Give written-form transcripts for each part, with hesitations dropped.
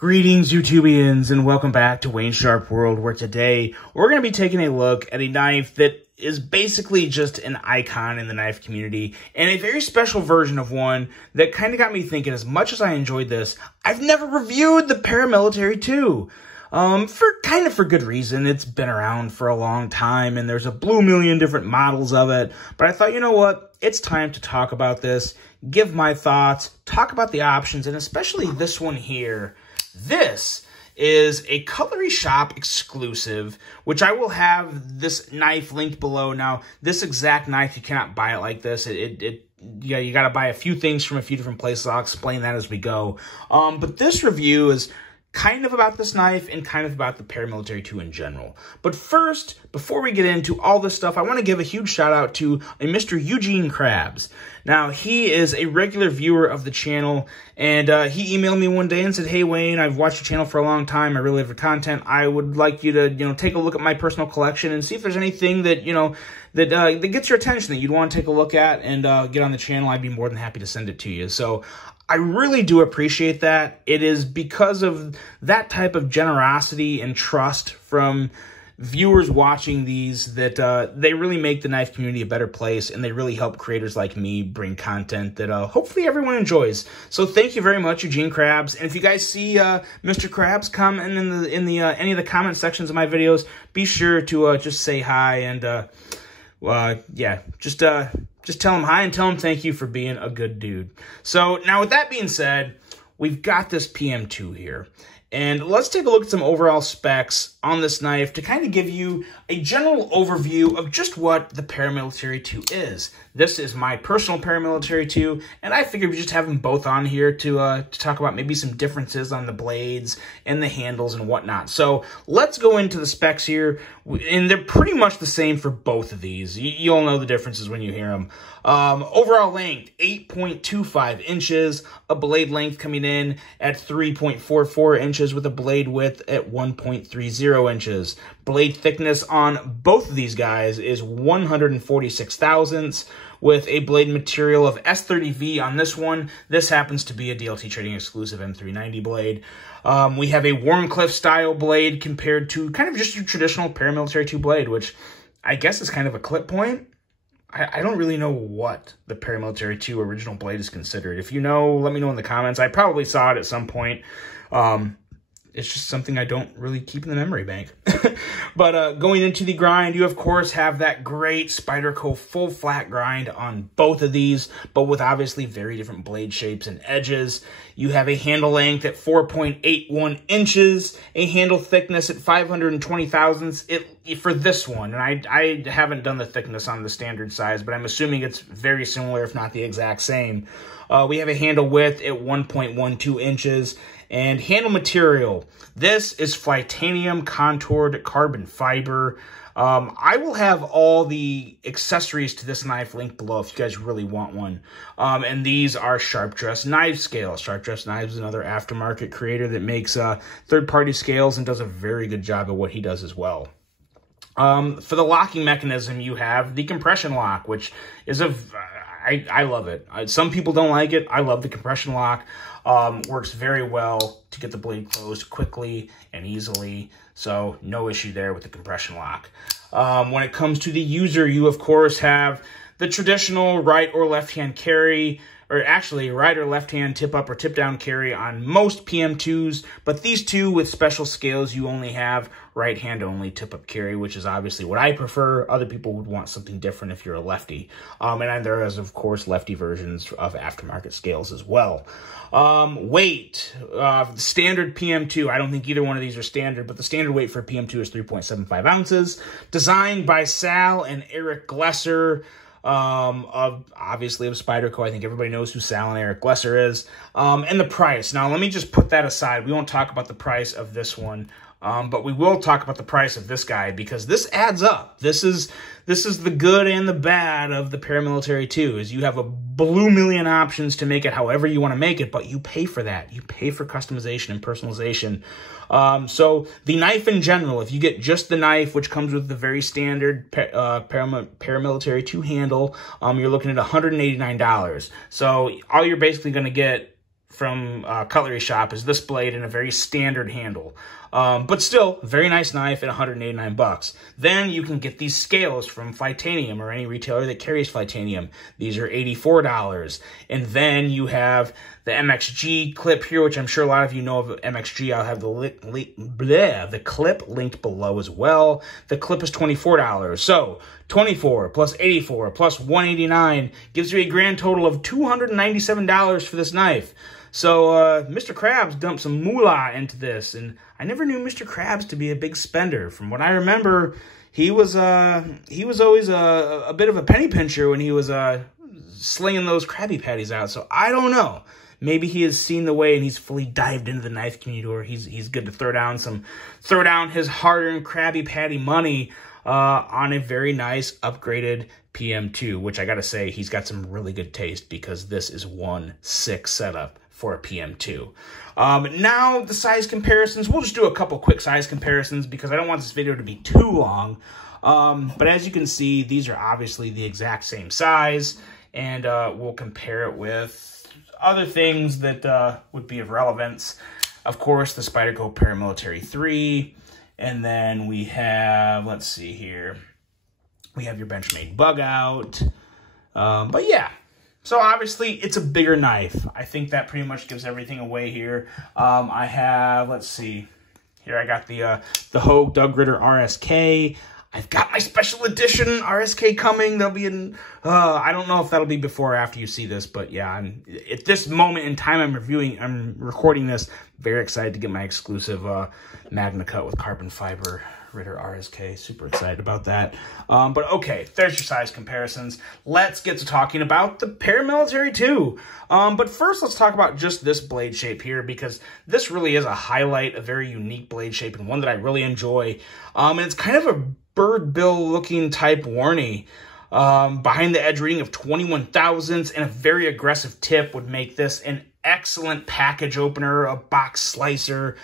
Greetings, YouTubians, and welcome back to Wayne Sharp World, where today we're going to be taking a look at a knife that is basically just an icon in the knife community, and a very special version of one that kind of got me thinking, as much as I enjoyed this, I've never reviewed the Paramilitary 2. For good reason. It's been around for a long time, and there's a blue million different models of it, but I thought, you know what? It's time to talk about this, give my thoughts, talk about the options, and especially this one here. This is a Cutlery Shop exclusive, which I will have this knife linked below. Now, this exact knife, you cannot buy it like this. Yeah, you got to buy a few things from a few different places. I'll explain that as we go. But this review is kind of about this knife and kind of about the Paramilitary 2 in general. But first, before we get into all this stuff, I want to give a huge shout out to a Mr. Eugene Krabs. Now, he is a regular viewer of the channel, and he emailed me one day and said, "Hey, Wayne, I've watched your channel for a long time. I really love your content. I would like you to, take a look at my personal collection and see if there's anything that, that gets your attention that you'd want to take a look at and get on the channel. I'd be more than happy to send it to you." So I really do appreciate that. It is because of that type of generosity and trust from viewers watching these that they really make the knife community a better place, and they really help creators like me bring content that hopefully everyone enjoys. So thank you very much, Eugene Krabs. And if you guys see Mr. Krabs comment in the any of the comment sections of my videos, be sure to just say hi and just tell him hi and tell him thank you for being a good dude. So now with that being said, we've got this PM2 here. And let's take a look at some overall specs on this knife to kind of give you a general overview of just what the Paramilitary 2 is. This is my personal Paramilitary 2, and I figured we just have them both on here to talk about maybe some differences on the blades and the handles and whatnot. So let's go into the specs here, and they're pretty much the same for both of these. You'll know the differences when you hear them. Overall length, 8.25 inches, a blade length coming in at 3.44 inches with a blade width at 1.30 inches. Blade thickness on both of these guys is 146 thousandths with a blade material of S30V on this one. This happens to be a DLT Trading exclusive M390 blade. We have a Warncliffe style blade compared to kind of just your traditional Paramilitary 2 blade, which I guess is kind of a clip point. I don't really know what the Paramilitary 2 original blade is considered. If you know, let me know in the comments. I probably saw it at some point. It's just something I don't really keep in the memory bank. But going into the grind, you of course have that great Spyderco full flat grind on both of these, but with obviously very different blade shapes and edges. You have a handle length at 4.81 inches, a handle thickness at 520 thousandths for this one. And I haven't done the thickness on the standard size, but I'm assuming it's very similar, if not the exact same. We have a handle width at 1.12 inches. And handle material, this is Flytanium contoured carbon fiber. I will have all the accessories to this knife linked below if you guys really want one. And these are Sharp Dress Knife Scales. Sharp Dress Knives is another aftermarket creator that makes third-party scales and does a very good job at what he does as well. For the locking mechanism, you have the compression lock, which is I love it. Some people don't like it. I love the compression lock. Works very well to get the blade closed quickly and easily. So no issue there with the compression lock. When it comes to the user, you of course have the traditional right or left hand carry, or actually right or left hand tip up or tip down carry on most PM2s, but these two with special scales, you only have right hand only tip up carry, which is obviously what I prefer. Other people would want something different if you're a lefty. And there is of course lefty versions of aftermarket scales as well. Weight, standard PM2, I don't think either one of these are standard, but the standard weight for PM2 is 3.75 ounces. Designed by Sal and Eric Glesser, obviously of Spyderco. I think everybody knows who Sal and Eric Glesser is. And the price. Now, let me just put that aside. We won't talk about the price of this one. But we will talk about the price of this guy because this adds up. This is the good and the bad of the Paramilitary 2, is you have a blue million options to make it however you want to make it, but you pay for that. You pay for customization and personalization. So the knife in general, if you get just the knife, which comes with the very standard Paramilitary 2 handle, you're looking at $189. So all you're basically going to get from Cutlery Shop is this blade in a very standard handle. But still, very nice knife at $189. Then you can get these scales from Flytanium or any retailer that carries Flytanium. These are $84. And then you have the MXG clip here, which I'm sure a lot of you know of MXG. I'll have the clip linked below as well. The clip is $24. So 24 plus 84 plus 189 gives you a grand total of $297 for this knife. So Mr. Krabs dumped some moolah into this, and I never knew Mr. Krabs to be a big spender. From what I remember, he was always a bit of a penny pincher when he was slinging those Krabby Patties out. So I don't know. Maybe he has seen the way and he's fully dived into the knife community, or he's good to throw down his hard-earned Krabby Patty money on a very nice upgraded PM2, which I gotta say, he's got some really good taste, because this is one sick setup for a PM2. Now, the size comparisons. We'll just do a couple quick size comparisons because I don't want this video to be too long. But as you can see, these are obviously the exact same size, and we'll compare it with other things that would be of relevance. Of course, the Spyderco Paramilitary 3, and then we have, let's see here, we have your Benchmade Bug Out. But yeah, so obviously it's a bigger knife. I think that pretty much gives everything away here. I have, let's see, here I got the Hogue Doug Ritter RSK. I've got my special edition RSK coming. They'll be in, I don't know if that'll be before or after you see this, but yeah, at this moment in time I'm recording this, very excited to get my exclusive Magna Cut with carbon fiber Ritter RSK. Super excited about that. But okay, there's your size comparisons. Let's get to talking about the Paramilitary 2. But first, let's talk about just this blade shape here, because this really is a highlight, a very unique blade shape, and one that I really enjoy. And it's kind of a bird bill looking type warney. Behind the edge reading of 21 thousandths and a very aggressive tip would make this an excellent package opener, a box slicer,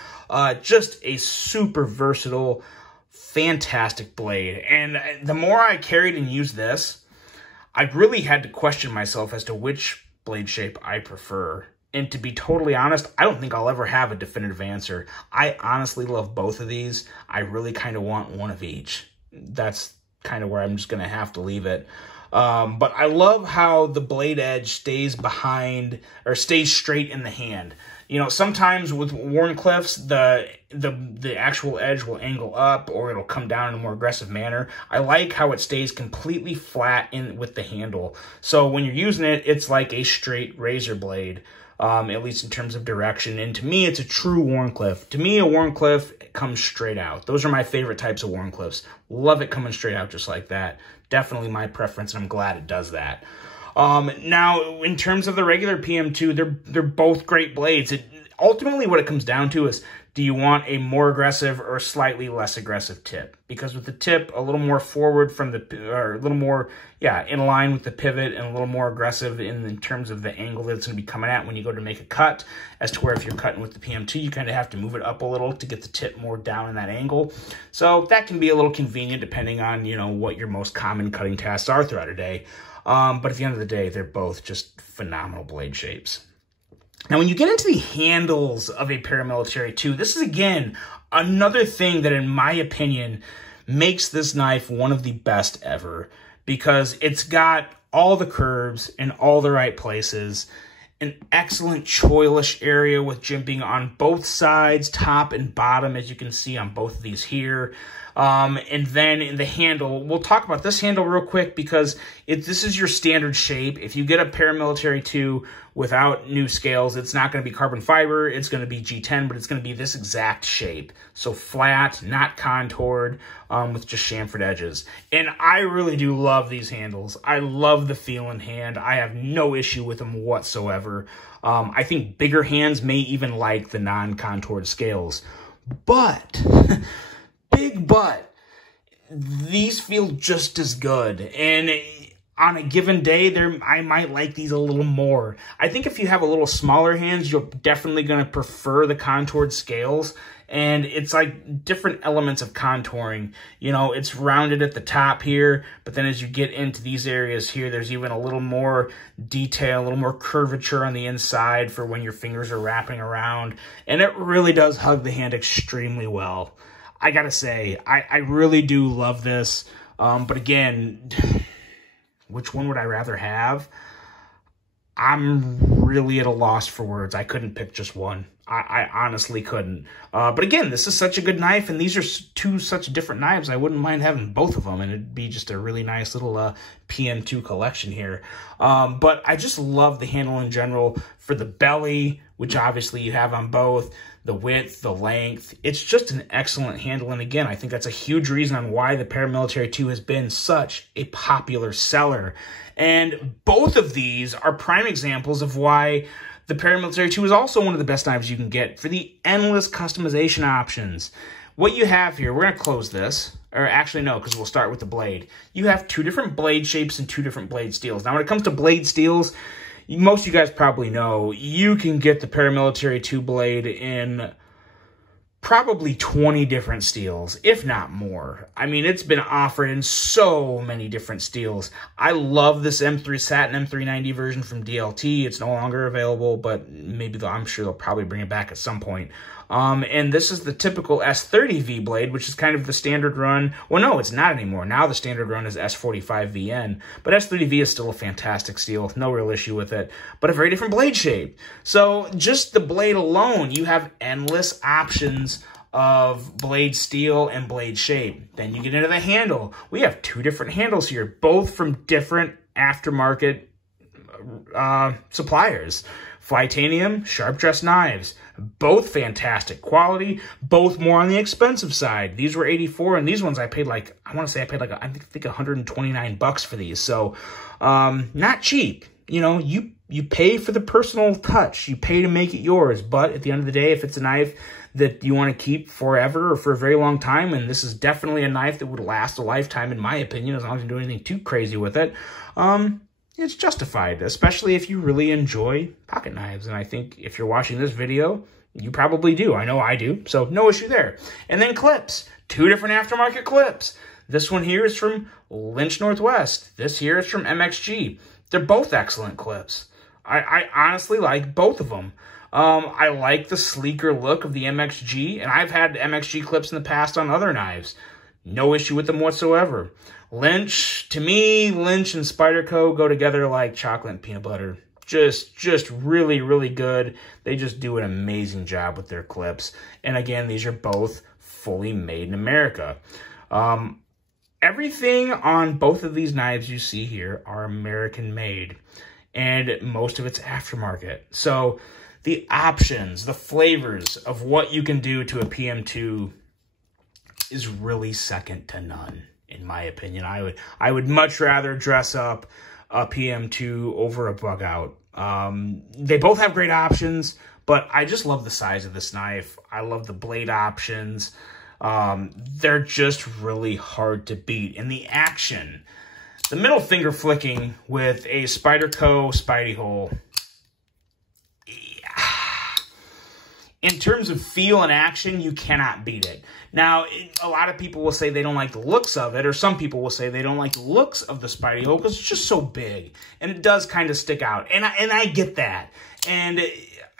just a super versatile, fantastic blade. And the more I carried and used this, I really had to question myself as to which blade shape I prefer. And to be totally honest, I don't think I'll ever have a definitive answer. I honestly love both of these. I really kind of want one of each. That's kind of where I'm just going to have to leave it. But I love how the blade edge stays behind, or stays straight in the hand. You know, sometimes with Wharncliffe's, the actual edge will angle up, or it'll come down in a more aggressive manner. I like how it stays completely flat in with the handle. So when you're using it, it's like a straight razor blade, at least in terms of direction. And to me, it's a true Wharncliffe. To me, a Wharncliffe comes straight out. Those are my favorite types of Wharncliffes. Love it coming straight out just like that. Definitely my preference, and I'm glad it does that. Now, in terms of the regular PM2, they're both great blades. Ultimately, what it comes down to is, do you want a more aggressive or slightly less aggressive tip? Because with the tip a little more forward from the, or a little more, yeah, in line with the pivot, and a little more aggressive in terms of the angle that it's going to be coming at when you go to make a cut, as to where if you're cutting with the PM2, you kind of have to move it up a little to get the tip more down in that angle. So that can be a little convenient depending on, you know, what your most common cutting tasks are throughout a day. But at the end of the day, they're both just phenomenal blade shapes. Now, when you get into the handles of a Paramilitary 2, this is, again, another thing that, in my opinion, makes this knife one of the best ever, because it's got all the curves in all the right places, an excellent choilish area with jimping on both sides, top and bottom, as you can see on both of these here. And then in the handle, we'll talk about this handle real quick, because this is your standard shape. If you get a Paramilitary 2 without new scales, it's not going to be carbon fiber, it's going to be G10, but it's going to be this exact shape. So flat, not contoured, with just chamfered edges. And I really do love these handles. I love the feel in hand. I have no issue with them whatsoever. I think bigger hands may even like the non-contoured scales. But... big but, these feel just as good. And on a given day, I might like these a little more. I think if you have a little smaller hands, you're definitely going to prefer the contoured scales. And it's like different elements of contouring. You know, it's rounded at the top here, but then as you get into these areas here, there's even a little more detail, a little more curvature on the inside for when your fingers are wrapping around. And it really does hug the hand extremely well. I gotta say, I really do love this. But again, which one would I rather have? I'm really at a loss for words. I couldn't pick just one. I honestly couldn't. But again, this is such a good knife, and these are two such different knives. I wouldn't mind having both of them, and it'd be just a really nice little PM2 collection here. But I just love the handle in general for the belly, which obviously you have on both, the width, the length. It's just an excellent handle, and again, I think that's a huge reason on why the Paramilitary 2 has been such a popular seller. And both of these are prime examples of why the Paramilitary 2 is also one of the best knives you can get for the endless customization options. What you have here, we're going to close this. Or actually, no, because we'll start with the blade. You have two different blade shapes and two different blade steels. Now, when it comes to blade steels, most of you guys probably know, you can get the Paramilitary 2 blade in probably 20 different steels, if not more. I mean, it's been offered in so many different steels. I love this M3 Satin M390 version from DLT. It's no longer available, but maybe I'm sure they'll probably bring it back at some point. And this is the typical S30V blade, which is kind of the standard run. Well, no, it's not anymore. Now the standard run is S45VN, but S30V is still a fantastic steel. No real issue with it, but a very different blade shape. So just the blade alone, you have endless options of blade steel and blade shape. Then you get into the handle. We have two different handles here, both from different aftermarket suppliers. Titanium, Sharp Dress knives, both fantastic quality, both more on the expensive side. These were $84, and these ones I paid like, I want to say I paid like, I think $129 for these. So, not cheap. You know, you pay for the personal touch. You pay to make it yours. But at the end of the day, if it's a knife that you want to keep forever or for a very long time, and this is definitely a knife that would last a lifetime, in my opinion, as long as you don't do anything too crazy with it, it's justified, especially if you really enjoy pocket knives. And I think if you're watching this video, you probably do. I know I do, so no issue there. And then clips, two different aftermarket clips. This one here is from Lynch Northwest. This here is from MXG. They're both excellent clips. I honestly like both of them. I like the sleeker look of the MXG, and I've had MXG clips in the past on other knives. No issue with them whatsoever. Lynch, to me, Lynch and Spyderco go together like chocolate and peanut butter. Just really, really good. They just do an amazing job with their clips. And again, these are both fully made in America. Everything on both of these knives you see here are American made, and most of it's aftermarket. So the options, the flavors of what you can do to a PM2 is really second to none, in my opinion. I would much rather dress up a PM2 over a bug out. They both have great options, but I just love the size of this knife. I love the blade options. They're just really hard to beat. And the action, the middle finger flicking with a Spyderco Spidey hole, in terms of feel and action, you cannot beat it. Now, a lot of people will say they don't like the looks of it, or some people will say they don't like the looks of the Spidey hole because it's just so big, and it does kind of stick out. And I get that. And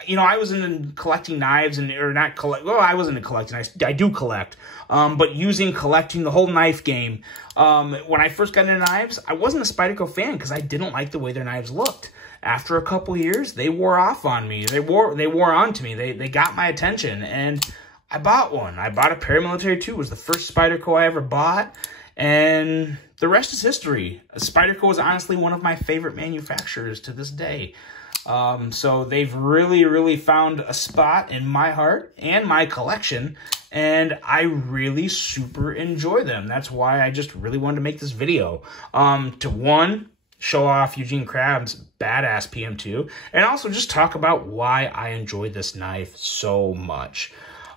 you know, I was into collecting knives, well, I wasn't into collecting. I do collect, but collecting the whole knife game. When I first got into knives, I wasn't a Spyderco fan because I didn't like the way their knives looked. After a couple years, they wore off on me. They wore on to me. They got my attention, and I bought one. I bought a Paramilitary 2. It was the first Spyderco I ever bought, and the rest is history. Spyderco is honestly one of my favorite manufacturers to this day. So they've really, really found a spot in my heart and my collection, and I really super enjoy them. That's why I just really wanted to make this video. To show off Eugene Crabbe's badass PM2, and also just talk about why I enjoy this knife so much.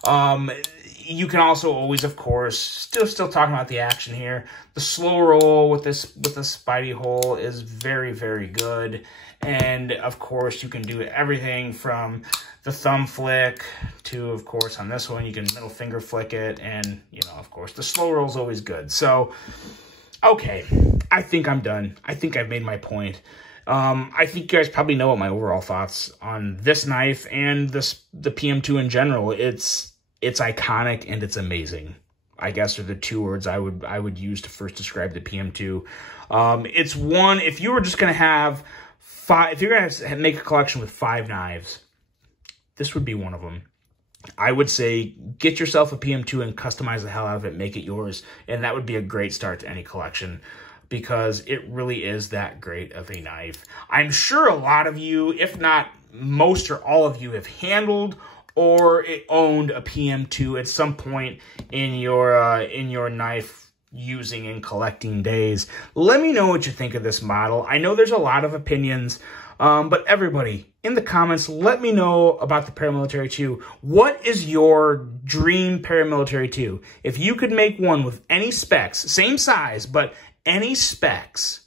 You can also always, of course, still talking about the action here. The slow roll with the Spidey hole is very, very good. And, of course, you can do everything from the thumb flick to, of course, on this one, you can middle finger flick it. And, you know, of course, the slow roll is always good. So, okay, I think I'm done. I think I've made my point. I think you guys probably know what my overall thoughts on this knife and the PM2 in general. It's iconic and it's amazing, I guess, are the two words I would use to first describe the PM2. It's one, if you were just going to have if you're going to make a collection with 5 knives, this would be one of them. I would say get yourself a PM2 and customize the hell out of it, make it yours, and that would be a great start to any collection because it really is that great of a knife. I'm sure a lot of you, if not most or all of you, have handled or owned a PM2 at some point in your knife using and collecting days. Let me know what you think of this model. I know there's a lot of opinions, but everybody in the comments, let me know about the Paramilitary 2. What is your dream Paramilitary 2? If you could make one with any specs, same size, but any specs,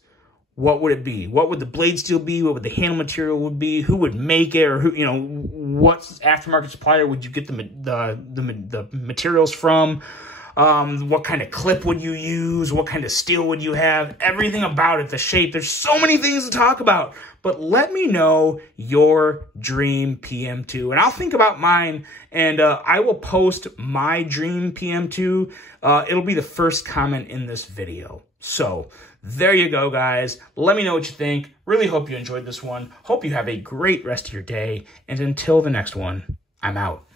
what would it be? What would the blade steel be? What would the handle material would be? Who would make it? Or who, you know, what aftermarket supplier would you get the materials from? What kind of clip would you use? What kind of steel would you have? Everything about it, the shape. There's so many things to talk about. But let me know your dream PM2. And I'll think about mine, and I will post my dream PM2. It'll be the first comment in this video. So there you go, guys. Let me know what you think. Really hope you enjoyed this one. Hope you have a great rest of your day. And until the next one, I'm out.